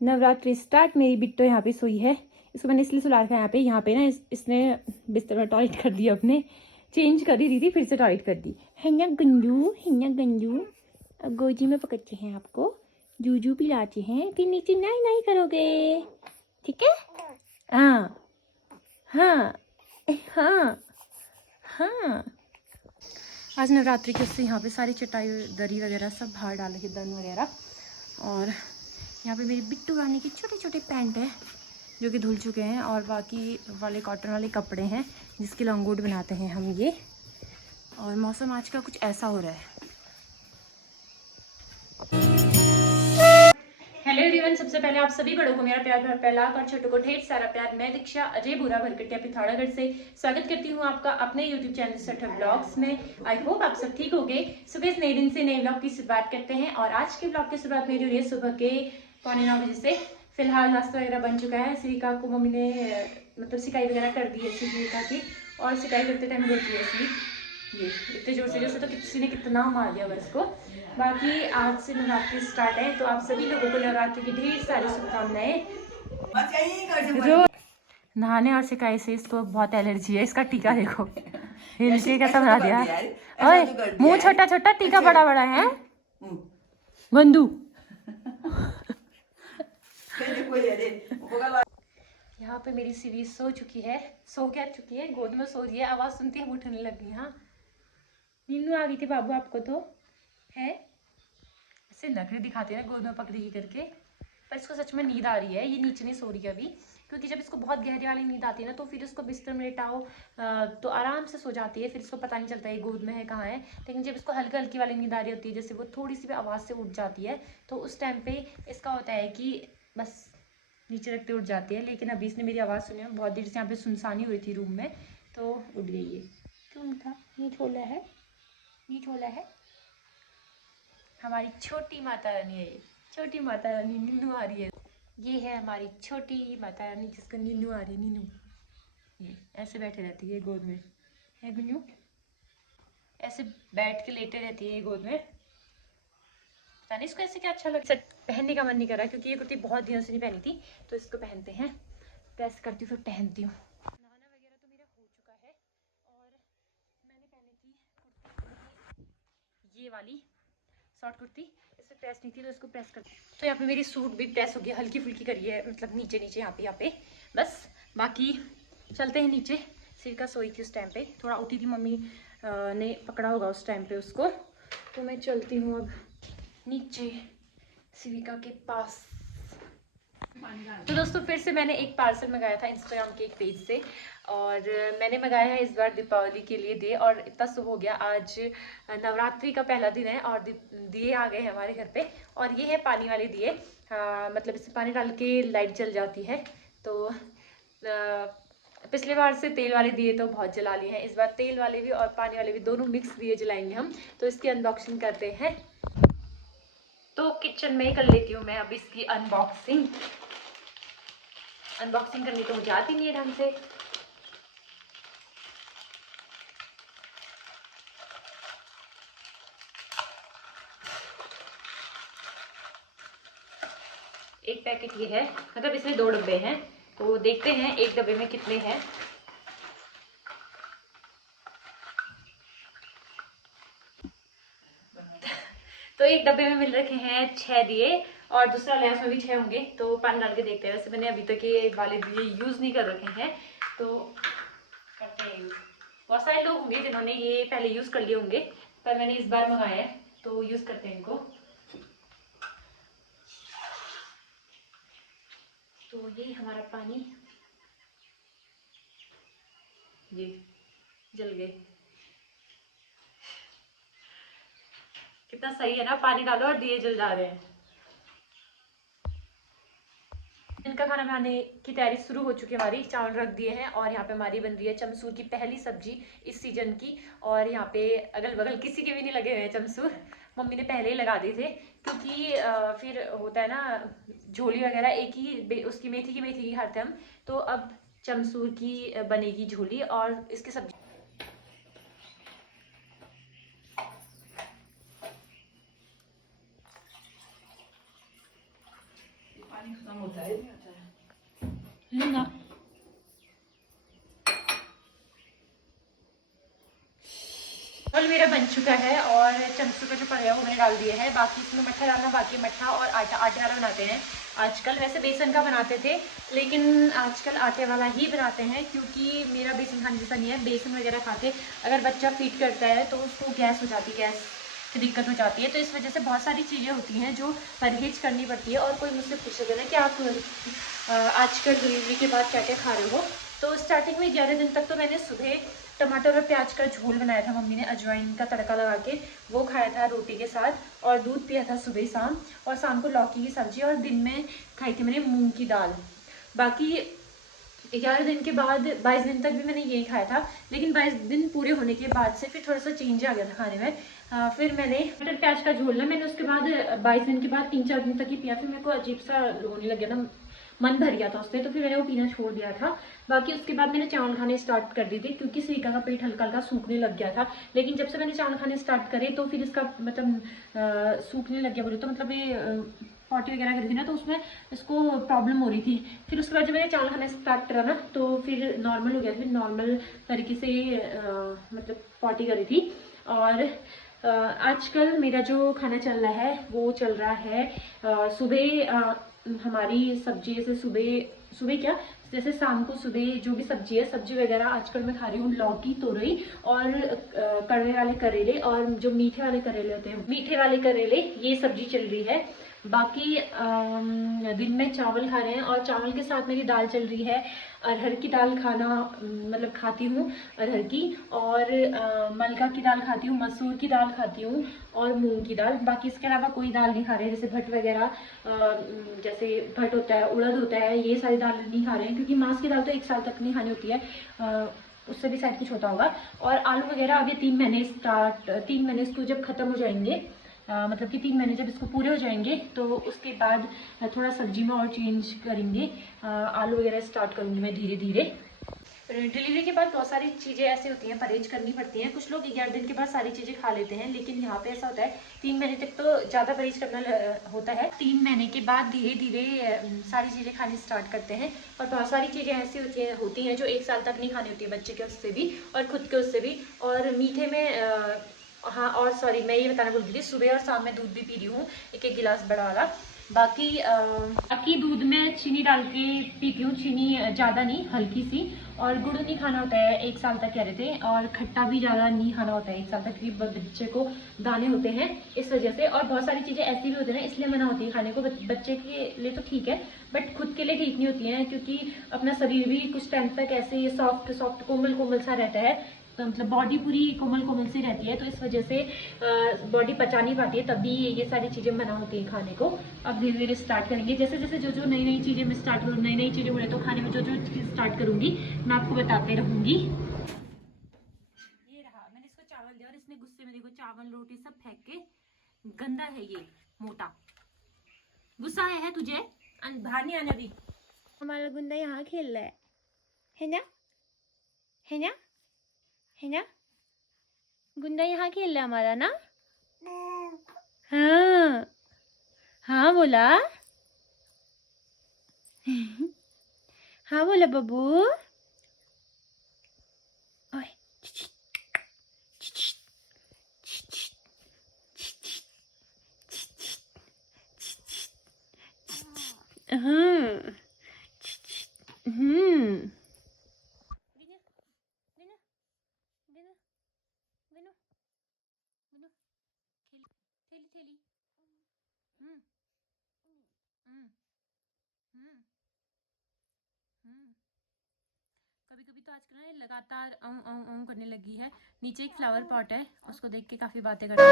Navratri start. मेरी बिट्टो यहाँ पे सोई है। इसको मैंने इसलिए सुला रखा है यहाँ पे ना इसने बिस्तर में टॉयलेट कर दिया, अपने चेंज कर ही रही थी, फिर से टॉयलेट कर दी है ना गंजू, है ना गंजू। अब गोजी में पकड़ते हैं आपको, जूजू पिलाते हैं, फिर नीचे नहीं नहीं करोगे, ठीक है? हाँ हाँ हाँ हाँ। आज नवरात्रि के उससे यहाँ पे सारी चटाई दरी वगैरह सब बाहर डाले के दन वगैरह। और यहाँ पे मेरी बिट्टू रानी के छोटे छोटे पैंट हैं जो कि धुल चुके हैं, और बाकी वाले कॉटन वाले कपड़े हैं जिसके लॉन्गोट बनाते हैं हम ये। और मौसम आज का कुछ ऐसा हो रहा है। हेलो एवरीवन, सबसे पहले आप सभी बड़ों को मेरा प्यार भरा पहला और छोटों को ढेर सारा प्यार। मैं दीक्षा अजय बुरा भरकटिया पिथौरागढ़ से स्वागत करती हूँ आपका अपने यूट्यूब चैनल सठर ब्लॉग्स में। आई होप आप सब ठीक होंगे। सुबह इस नए दिन से नए ब्लॉग की शुरुआत करते हैं और आज के ब्लॉग की शुरुआत मेरी हुई है सुबह के 8:45 बजे से। फिलहाल नाश्ता वगैरह बन चुका है। श्रीका को मम्मी ने मतलब सिकाई वगैरह कर दी है श्रीका की, और सिकाई करते टाइम रोटी है ये इतने जोर से तो किसी ने कितना मार दिया बस को। बाकी आज से नवरात्रि स्टार्ट है, तो आप सभी लोगों को नवरात्रि की ढेर सारी शुभकामनाएं। नहाने और सिकाई से इसको बहुत एलर्जी है। इसका टीका देखो, हिलके कैसा बना दिया। ओए मुंह छोटा छोटा, टीका बड़ा बड़ा है बंदू। यहाँ पे मेरी सीवी सो चुकी है, सो क्या चुकी है, गोद में सो रही है। आवाज सुनती है उठने लगी। हाँ नीनू आ गई थी बाबू, आपको तो है ऐसे नखरे दिखाते हैं गोद में पकड़ी करके। पर इसको सच में नींद आ रही है, ये नीचे नहीं सो रही है अभी, क्योंकि जब इसको बहुत गहरी वाली नींद आती है ना तो फिर इसको बिस्तर में लेटाओ तो आराम से सो जाती है, फिर इसको पता नहीं चलता है गोद में है कहाँ है। लेकिन जब इसको हल्की हल्की वाली नींद आ रही होती है, जैसे वो थोड़ी सी भी आवाज़ से उठ जाती है, तो उस टाइम पे इसका होता है कि बस नीचे रखते उठ जाती है। लेकिन अभी इसने मेरी आवाज़ सुनी, बहुत देर से यहाँ पे सुनसानी हुई थी रूम में, तो उठ गई है। क्यों था नीट होला है, नीट होला है। हमारी छोटी माता रानी है ये, छोटी माता रानी नीनू आ रही है। ये है हमारी छोटी माता रानी जिसको नीनू आ रही है। नीनू ये ऐसे बैठे रहती है गोद में, है गुन्नू, ऐसे बैठ के लेटे रहती है गोद में। पता नहीं इसको ऐसे क्या अच्छा लगता है। पहनने का मन नहीं कर रहा क्योंकि ये कुर्ती बहुत दिनों से नहीं पहनी थी, तो इसको पहनते हैं, प्रेस करती हूँ फिर पहनती हूँ। नहाना वगैरह तो मेरा हो चुका है, और मैंने पहनी थी कुर्ती ये वाली शॉर्ट कुर्ती, इस पर प्रेस नहीं थी तो इसको प्रेस कर। तो यहाँ पे मेरी सूट भी प्रेस हो गया, हल्की फुल्की करी है, मतलब नीचे नीचे यहाँ पे बस। बाकी चलते हैं नीचे। सिरका सोई थी उस टाइम पे, थोड़ा उठी थी, मम्मी ने पकड़ा होगा उस टाइम पे उसको। तो मैं चलती हूँ अब नीचे सिविका के पास। तो दोस्तों फिर से मैंने एक पार्सल मंगाया था इंस्टाग्राम के एक पेज से, और मैंने मंगाया है इस बार दीपावली के लिए दिए। और इतना शुभ हो गया, आज नवरात्रि का पहला दिन है और दिए आ गए हैं हमारे घर पे। और ये है पानी वाले दिए, मतलब इसमें पानी डाल के लाइट जल जाती है। तो पिछले बार से तेल वाले दिए तो बहुत जला लिए हैं, इस बार तेल वाले भी और पानी वाले भी दोनों मिक्स दिए जलाएंगे हम। तो इसकी अनबॉक्सिंग करते हैं। तो किचन में कर लेती हूँ मैं अब इसकी अनबॉक्सिंग। अनबॉक्सिंग करनी तो मुझे आती नहीं है ढंग से। एक पैकेट ये है, मतलब इसमें 2 डब्बे हैं, तो देखते हैं एक डब्बे में कितने हैं। तो एक डब्बे में मिल रखे हैं 6 दिए, और दूसरा वाले उसमें भी 6 होंगे, तो पानी डाल के देखते हैं। वैसे मैंने अभी तक ये वाले दिए यूज नहीं कर रखे हैं, तो करते हैं यूज। बहुत सारे लोग होंगे जिन्होंने ये पहले यूज कर लिए होंगे, पर मैंने इस बार मंगाया है तो यूज करते हैं इनको। तो ये हमारा पानी, ये जल गए। कितना सही है ना, पानी डालो और दिए जल जा रहे हैं। इनका खाना बनाने की तैयारी शुरू हो चुकी है हमारी। चावल रख दिए हैं और यहाँ पे हमारी बन रही है चमसूर की पहली सब्जी इस सीजन की। और यहाँ पे अगल बगल किसी के भी नहीं लगे हुए हैं चमसूर, मम्मी ने पहले ही लगा दिए थे, क्योंकि फिर होता है ना झोली वगैरह एक ही उसकी मेथी की खाते हम, तो अब चमसूर की बनेगी झोली और इसकी सब्जी। कम होता है नहीं होता है। लेना फल मेरा बन चुका है और चमचू का जो पड़ेगा वो मैंने डाल दिया है। बाकी इसमें मट्ठा डालना बाकी है, मट्ठा और आटा। आटे वाला बनाते हैं आजकल, वैसे बेसन का बनाते थे लेकिन आजकल आटे वाला ही बनाते हैं क्योंकि मेरा बेसन खाने जैसा नहीं है। बेसन वगैरह खाते अगर बच्चा फीड करता है तो उसको गैस हो जाती है, गैस की दिक्कत हो जाती है। तो इस वजह से बहुत सारी चीज़ें होती हैं जो परहेज करनी पड़ती है। और कोई मुझसे पूछेगा ना कि आप आजकल डिलीवरी के बाद क्या क्या खा रहे हो, तो स्टार्टिंग में 11 दिन तक तो मैंने सुबह टमाटर और प्याज का झोल बनाया था, मम्मी ने अजवाइन का तड़का लगा के वो खाया था रोटी के साथ, और दूध पिया था सुबह शाम, और शाम को लौकी की सब्जी, और दिन में खाई थी मैंने मूंग की दाल। बाकी 11 दिन के बाद 22 दिन तक भी मैंने यही खाया था, लेकिन 22 दिन पूरे होने के बाद से फिर थोड़ा सा चेंज आ गया था खाने में। फिर मैंने मटर प्याज का झोल ना मैंने उसके बाद 22 दिन के बाद 3-4 दिन तक ही पिया। फिर मेरे को अजीब सा होने लग गया ना, मन भर गया था उससे, तो फिर मैंने वो पीना छोड़ दिया था। बाकी उसके बाद मैंने चावल खाने स्टार्ट कर दी थी क्योंकि स्वीका का पेट हल्का हल्का सूखने लग गया था। लेकिन जब से मैंने चावल खाने स्टार्ट करे तो फिर इसका मतलब सूखने लग गया बोले तो मतलब ये पॉटी वगैरह करी थी ना, तो उसमें इसको प्रॉब्लम हो रही थी। फिर उसके बाद जब मैंने चावल खाना स्टार्ट करा ना तो फिर नॉर्मल हो गया, फिर नॉर्मल तरीके से मतलब पॉटी करी थी। और आजकल मेरा जो खाना चल रहा है वो चल रहा है सुबह हमारी सब्जी, जैसे सुबह सुबह क्या, जैसे शाम को सुबह जो भी सब्जी है, सब्जी वगैरह आजकल मैं खा रही हूँ लौकी, तोरई और कड़वे वाले करेले, और जो मीठे वाले करेले होते हैं मीठे वाले करेले, ये सब्जी चल रही है। बाकी दिन में चावल खा रहे हैं, और चावल के साथ मेरी दाल चल रही है। अरहर की दाल खाना मतलब खाती हूँ अरहर की, और मलका की दाल खाती हूँ, मसूर की दाल खाती हूँ, और मूंग की दाल। बाकी इसके अलावा कोई दाल नहीं खा रहे हैं, जैसे भट वगैरह, जैसे भट होता है, उड़द होता है, ये सारी दाल नहीं खा रहे हैं क्योंकि मांस की दाल तो 1 साल तक नहीं खानी होती है, उससे भी शायद कुछ होता होगा। और आलू वगैरह अभी 3 महीने इसको जब खत्म हो जाएंगे, मतलब कि 3 महीने जब इसको पूरे हो जाएंगे तो उसके बाद थोड़ा सब्जी में और चेंज करेंगे, आलू वगैरह स्टार्ट करूँगी मैं धीरे धीरे। डिलीवरी के बाद बहुत सारी चीज़ें ऐसी होती हैं परहेज करनी पड़ती हैं। कुछ लोग 11 दिन के बाद सारी चीज़ें खा लेते हैं, लेकिन यहाँ पे ऐसा होता है 3 महीने तक तो ज़्यादा परहेज करना होता है। 3 महीने के बाद धीरे धीरे सारी चीज़ें खानी स्टार्ट करते हैं। और बहुत सारी चीज़ें ऐसी होती हैं जो 1 साल तक नहीं खानी होती है, बच्चे के उससे भी और खुद के उससे भी। और मीठे में हाँ, और सॉरी मैं ये बताना भूल गई थी, सुबह और शाम में दूध भी पी रही हूँ 1-1 गिलास बड़ा वाला। बाकी दूध में चीनी डाल के पीती हूँ, चीनी ज़्यादा नहीं, हल्की सी। और गुड़ नहीं खाना होता है 1 साल तक कह रहे थे, और खट्टा भी ज़्यादा नहीं खाना होता है 1 साल तक क्योंकि बच्चे को दाने होते हैं इस वजह से। और बहुत सारी चीज़ें ऐसी भी होती है ना, इसलिए मना होती है खाने को। बच्चे के लिए तो ठीक है बट खुद के लिए ठीक नहीं होती हैं, क्योंकि अपना शरीर भी कुछ टाइम तक ऐसे ही सॉफ्ट सॉफ्ट कोमल कोमल सा रहता है, तो मतलब बॉडी पूरी कोमल कोमल सी रहती है, तो इस वजह से बॉडी पचा नहीं पाती है, तभी ये सारी चीज़ें मना होती हैं खाने को। अब धीरे धीरे स्टार्ट करेंगे, जैसे जैसे जो जो नई नई चीज़ें मैं स्टार्ट करूँ, नई नई चीज़ें बोले तो खाने में जो जो चीज़ स्टार्ट करूँगी मैं आपको बताते रहूँगी। ये रहा, मैंने इसको चावल दिया और इसने गुस्से में देखो चावल रोटी सब फेंक के, गंदा है ये मोटा। गुस्सा है तुझे, बाहर नहीं आने दी। हमारा गुंडा यहाँ खेल रहा है ना, है ना, है ना, गुंडा यहाँ खेल रहा है हमारा ना। हाँ हाँ बोला, हाँ बोला बबू। ओए, हाँ, थैली थैली, कभी कभी तो आजकल ना लगातार करने लगी है। नीचे एक फ्लावर पॉट है, उसको देख के काफी बातें करती है।